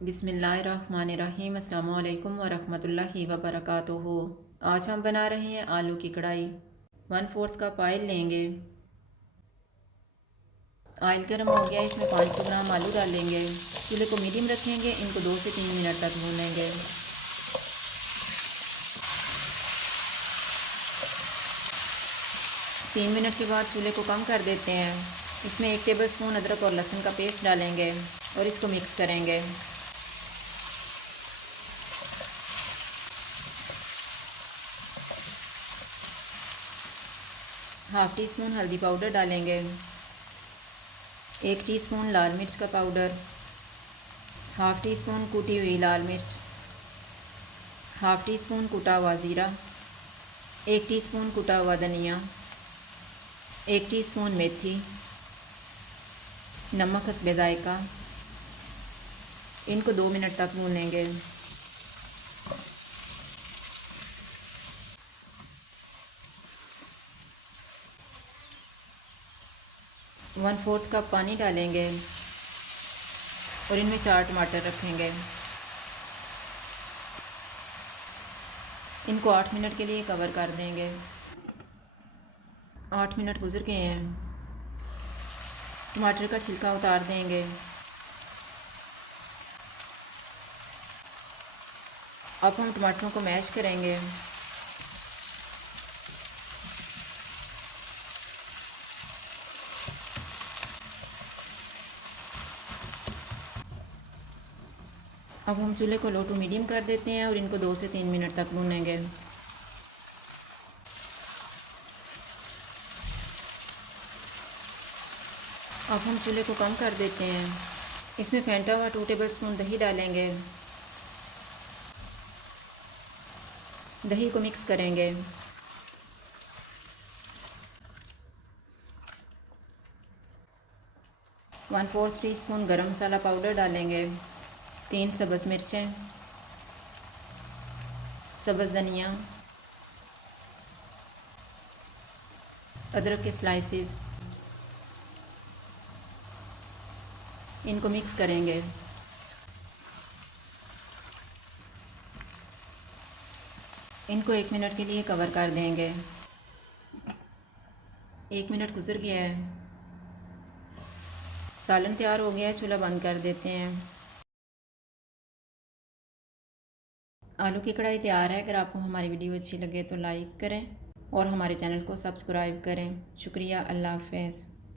बिस्मिल्लाहिर्रहमानिर्रहीम। अस्सलामु अलैकुम वरहमतुल्लाहि वबरकातुहू। आज हम बना रहे हैं आलू की कढ़ाई। 1/4 कप ऑयल लेंगे। ऑयल गर्म हो गया, इसमें 500 ग्राम आलू डालेंगे। चूल्हे को मीडियम रखेंगे, इनको 2 से 3 मिनट तक भूनेंगे। 3 मिनट के बाद चूल्हे को कम कर देते हैं। इसमें 1 टेबल स्पून अदरक और लहसुन का पेस्ट डालेंगे और इसको मिक्स करेंगे। हाफ़ टी स्पून हल्दी पाउडर डालेंगे। 1 टीस्पून लाल मिर्च का पाउडर, हाफ़ टी स्पून कूटी हुई लाल मिर्च, हाफ़ टी स्पून कुटा हुआ ज़ीरा, 1 टीस्पून कुटा हुआ धनिया, 1 टीस्पून मेथी, नमक हस्बे ज़ायक़ा। इनको 2 मिनट तक भूनेंगे। वन फोर्थ कप पानी डालेंगे और इनमें 4 टमाटर रखेंगे। इनको 8 मिनट के लिए कवर कर देंगे। 8 मिनट गुजर गए हैं। टमाटर का छिलका उतार देंगे। अब हम टमाटरों को मैश करेंगे। अब हम चूल्हे को लो टू मीडियम कर देते हैं और इनको 2 से 3 मिनट तक भूनेंगे। अब हम चूल्हे को कम कर देते हैं। इसमें फेंटा हुआ 2 टेबल स्पून दही डालेंगे। दही को मिक्स करेंगे। 1/4 टीस्पून गरम मसाला पाउडर डालेंगे। 3 सब्ज़ मिर्चें, सब्ज़ धनिया, अदरक के स्लाइसेस। इनको मिक्स करेंगे। इनको 1 मिनट के लिए कवर कर देंगे। 1 मिनट गुजर गया है। सालन तैयार हो गया है, चूल्हा बंद कर देते हैं। आलू की कढ़ाई तैयार है। अगर आपको हमारी वीडियो अच्छी लगे तो लाइक करें और हमारे चैनल को सब्सक्राइब करें। शुक्रिया। अल्लाह हाफ़िज़।